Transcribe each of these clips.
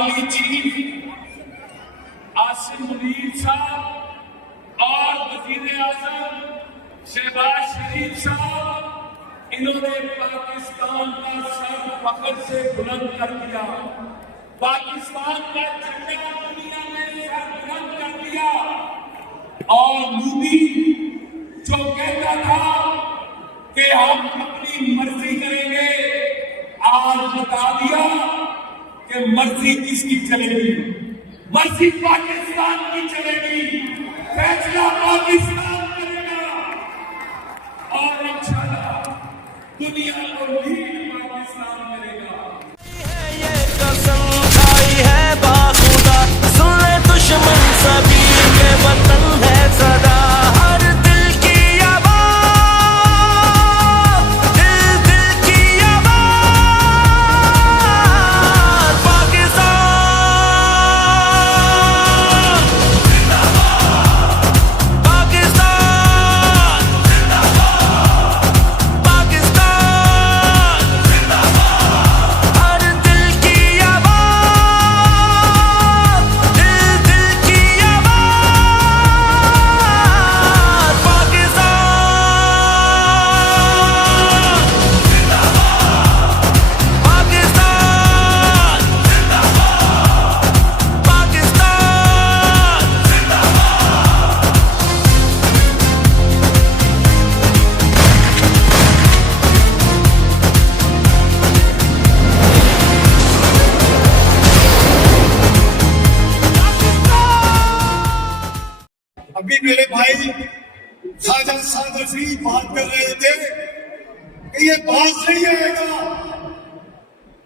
Army chief Asim Munir साहब और वजीर आजम शहबाज शरीफ साहब, इन्होंने पाकिस्तान का सर फख्र से बुलंद कर दिया, पाकिस्तान का झंडा दुनिया में सर बुलंद कर दिया। और मोदी जो कहता था कि हम अपनी मर्जी करेंगे, आज बता दिया कि मर्जी किसकी चलेगी, मर्जी पाकिस्तान की चलेगी, फैसला पाकिस्तान करेगा और इंशाअल्लाह दुनिया को लीड पाकिस्तान करेगा। ये कसम खाई है बाखुदा, सुन ले दुश्मन सभी के वतन है सदा। हर दिल की आवाज, दिल की आवाज, पाकिस्तान पाकिस्तान पाकिस्तान, हर दिल की आवाज, दिल की आवाज, पाकिस्तान पाकिस्तान पाकिस्तान। अभी मेरे भाई ख्वाजा साद रफी बात कर रहे थे कि ये बाज नहीं आएगा।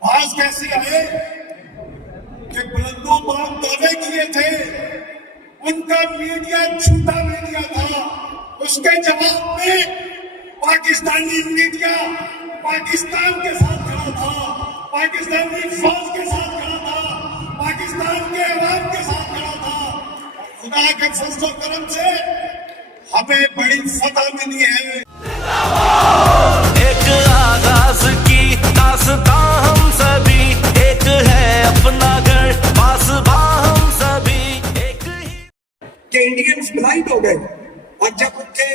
बाज कैसे आए कि बुलंदो बाग दावे किए थे, उनका मीडिया झूठा मीडिया था, उसके जवाब में पाकिस्तानी मीडिया पाकिस्तान के साथ खड़ा था, पाकिस्तानी फौज के साथ खड़ा था, पाकिस्तान के अवाम के साथ खड़ा था। खुदा के फजल करम से हमें बड़ी फतह मिली है। एक आगाज की दास्तां हम सभी, एक है अपना घर पासबा हम सभी, एक ही कि इंडियंस ब्लाइंड हो गए। और जब उनके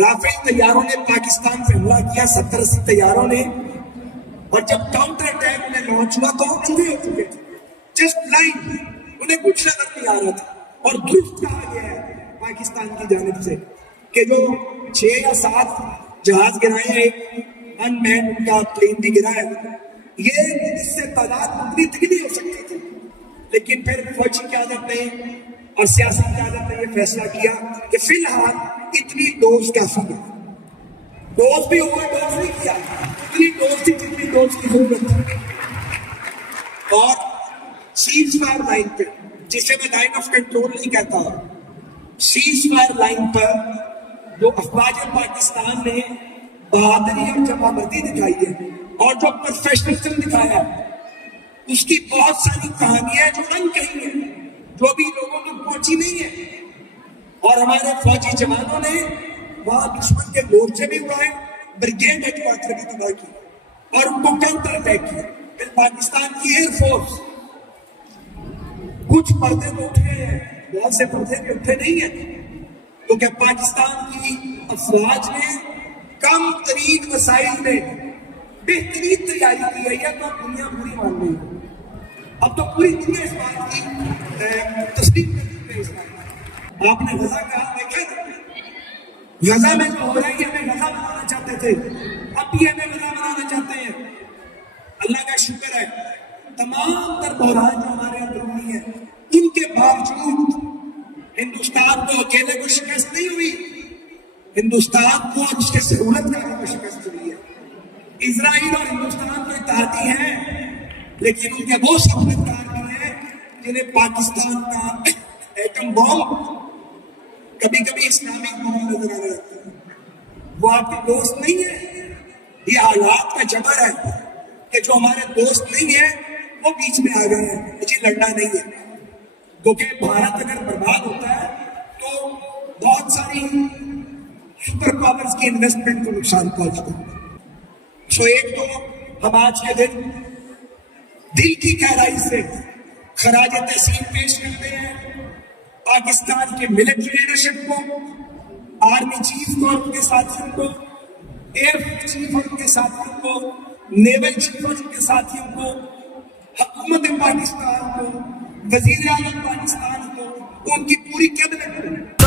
राफेल तैयारों ने पाकिस्तान पे हमला किया, 70-80 तैयारों ने, और जब काउंटर अटैक में लॉन्च हुआ तो अंधे हो चुके थे, जस्ट ब्लाइंड, उन्हें कुछ नजर नहीं आ रहा था। और गिफ्ट कहा गया है पाकिस्तान की जानिब से कि जो 6 या 7 जहाज गिराए हैं, एक अनमैन उनका प्लेन भी गिरा है, ये इससे तादाद उतनी तक नहीं हो सकती थी। लेकिन फिर फौजी क़यादत ने और सियासी क़यादत ने ये फैसला किया कि फिलहाल इतनी डोज काफी है। डोज भी ओवर डोज नहीं किया, इतनी डोज थी जितनी डोज की जरूरत थी। और सीज फायर लाइन पे, जिसे मैं लाइन ऑफ कंट्रोल नहीं कहता, सीज फायर लाइन पर जो अफवाज पाकिस्तान ने बहादुरी और जमाबंदी दिखाई है और जो प्रोफेशनलिज्म दिखाया है, उसकी बहुत सारी कहानियां जो अनकही है, जो भी लोगों को पहुंची नहीं है। और हमारे फौजी जवानों ने वहां दुश्मन के मोर्चे भी उड़ाए, ब्रिगेड हेडक्वार्टर भी तबाह की और उनको काउंटर अटैक किया। फिर पाकिस्तान की एयरफोर्स, कुछ पर्दे तो उठे हैं, बहुत से पर्दे भी उठे नहीं है, तो क्या पाकिस्तान की अफवाज ने कम तरीन वसाइल में बेहतरीन तैयारी की है, या तो दुनिया पूरी मान रही है। अब तो पूरी दुनिया इस बात की तस्दीक कर चुकी है। इस बात आपने गजा का देखा, गजा में जो हो रहा है, हमें गजा बनाना चाहते थे, अब भी हमें गजा बनाना चाहते हैं। अल्लाह का शुक्र है, तमाम तर बहरान जो हमारे अंदरूनी है, इनके बावजूद हिंदुस्तान को अकेले को शिकस्त नहीं हुई, हिंदुस्तान को और उसके सहूलतकारों को शिकस्त हुई है। इजराइल और हिंदुस्तान तो इत्तेहादी हैं, लेकिन उनके वो सहूलतकार भी हैं जिन्हें पाकिस्तान का एटम बॉम्ब कभी कभी इस्लामिक बॉम्ब नजर आने लगता है। वो आपके दोस्त नहीं है, ये हालात का जबर है कि जो हमारे दोस्त नहीं है वो बीच में आ गए हैं। मुझे लड़ना नहीं है, क्योंकि भारत अगर बर्बाद होता है तो बहुत सारी सुपर पावर्स की इन्वेस्टमेंट को नुकसान पहुंचता है। सो एक तो हम आज के दिन दिल की गहराई से خراج تحسین پیش کرتے ہیں پاکستان کے ملٹری لیڈرشپ کو، آرمی چیف کو اور ان کے ساتھیوں کو، ایئر فورس چیف اور ان کے ساتھیوں کو، نیول چیف اور ان کے ساتھیوں کو، حکومت پاکستان کو، وزیر اعظم پاکستان کو، ان کی پوری کیبنٹ کو